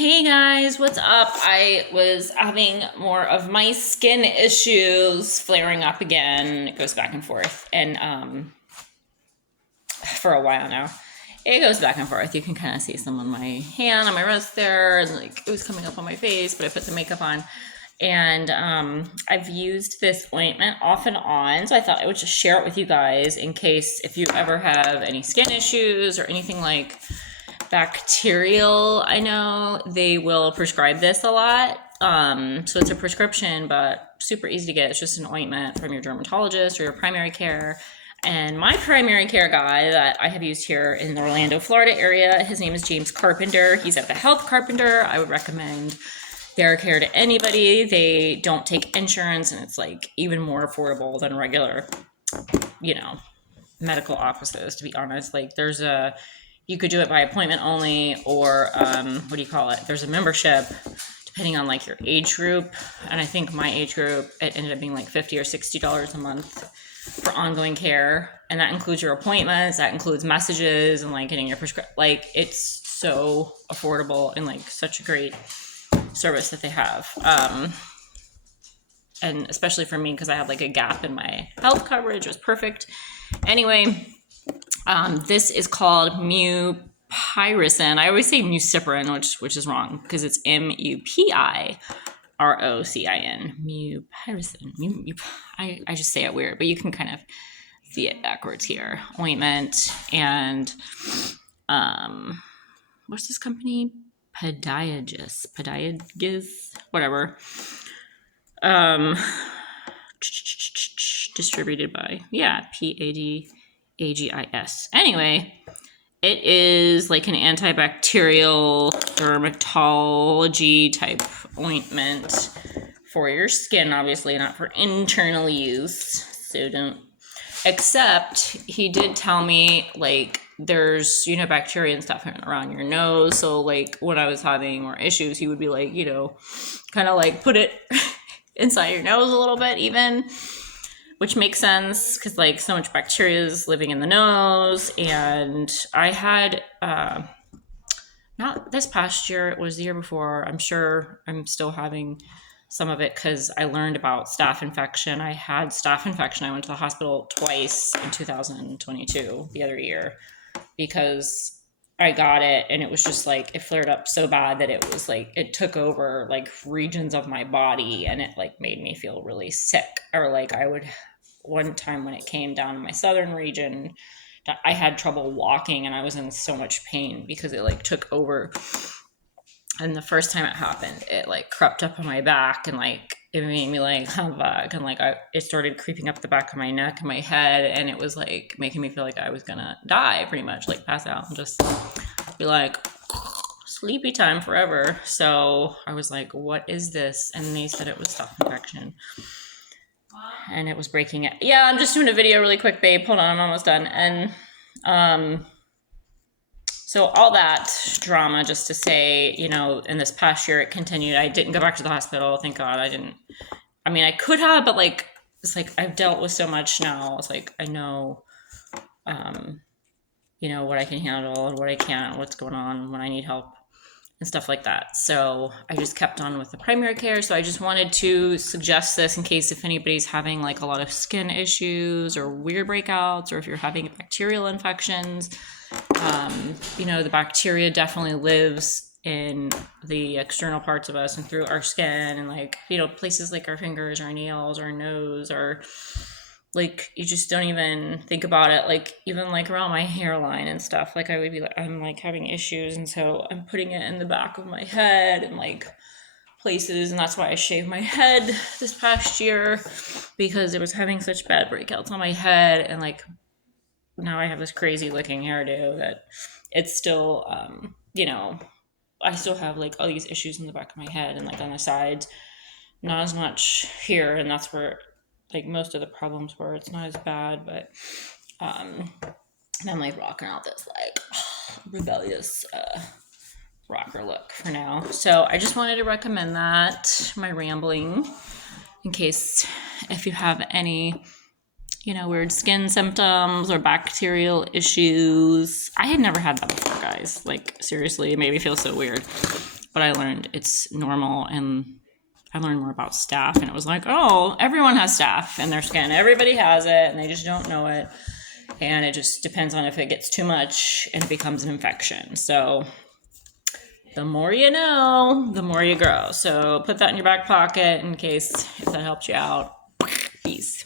Hey guys, what's up? I was having more of my skin issues flaring up again. It goes back and forth, and for a while now, it goes back and forth. You can kind of see some on my hand, on my wrist there, and like it was coming up on my face, but I put some makeup on, and I've used this ointment off and on, so I thought I would just share it with you guys in case if you ever have any skin issues or anything like bacterial. I know they will prescribe this a lot. So it's a prescription, but super easy to get. It's just an ointment from your dermatologist or your primary care. And my primary care guy that I have used here in the Orlando, Florida area, his name is James Carpenter. He's at the Health Carpenter. I would recommend their care to anybody. They don't take insurance, and it's like even more affordable than regular, medical offices, to be honest. Like you could do it by appointment only, or there's a membership depending on like your age group. And I think my age group, it ended up being like $50 or $60 a month for ongoing care. And that includes your appointments, that includes messages and like getting your prescription. Like it's so affordable and like such a great service that they have. And especially for me, because I had like a gap in my health coverage, it was perfect. Anyway, this is called Mupirocin. I always say Mupirocin, which is wrong because it's Mupirocin. Mupirocin. I just say it weird, but you can kind of see it backwards here. Ointment and what's this company? Podiagus, whatever. Distributed by Padagis. Anyway, it is like an antibacterial dermatology type ointment for your skin, obviously not for internal use. So except he did tell me like there's bacteria and stuff around your nose. So like when I was having more issues, he would be like, kind of like put it inside your nose a little bit even, which makes sense because like so much bacteria is living in the nose. And I had not this past year, it was the year before. I'm sure I'm still having some of it because I learned about staph infection. I had staph infection. I went to the hospital twice in 2022, the other year, because I got it and it was just like it flared up so bad that it was like it took over like regions of my body, and it like made me feel really sick. Or like one time when it came down to my southern region, I had trouble walking and I was in so much pain because it like took over. And the first time it happened, it like crept up on my back and like it made me like humbug, and like it started creeping up the back of my neck and my head, and it was like making me feel like I was gonna die, pretty much, like pass out and just be like sleepy time forever. So I was like, what is this? And they said it was staph infection. And it was breaking it. Yeah, I'm just doing a video really quick, babe. Hold on, I'm almost done. And so all that drama just to say, in this past year, it continued. I didn't go back to the hospital. Thank God I didn't. I mean, I could have, but like, it's like I've dealt with so much now. It's like, I know, what I can handle and what I can't, what's going on when I need help and stuff like that. So I just kept on with the primary care. So I just wanted to suggest this in case if anybody's having like a lot of skin issues or weird breakouts, or if you're having bacterial infections. The bacteria definitely lives in the external parts of us and through our skin, and like, places like our fingers, our nails, our nose, or like, you just don't even think about it. Like even like around my hairline and stuff, like I'm like having issues. And so I'm putting it in the back of my head and like places. And that's why I shaved my head this past year, because it was having such bad breakouts on my head. And like, now I have this crazy looking hairdo that it's still, I still have like all these issues in the back of my head and like on the sides, not as much here. And that's where like most of the problems were. It's not as bad, but, and I'm like rocking out this like rebellious, rocker look for now. So I just wanted to recommend that, my rambling, in case if you have any weird skin symptoms or bacterial issues. I had never had that before, guys. Like, seriously, it made me feel so weird. but I learned it's normal, and I learned more about staph, and it was like, oh, everyone has staph in their skin. Everybody has it, and they just don't know it. And it just depends on if it gets too much and it becomes an infection. So the more you know, the more you grow. So put that in your back pocket in case if that helped you out. Peace.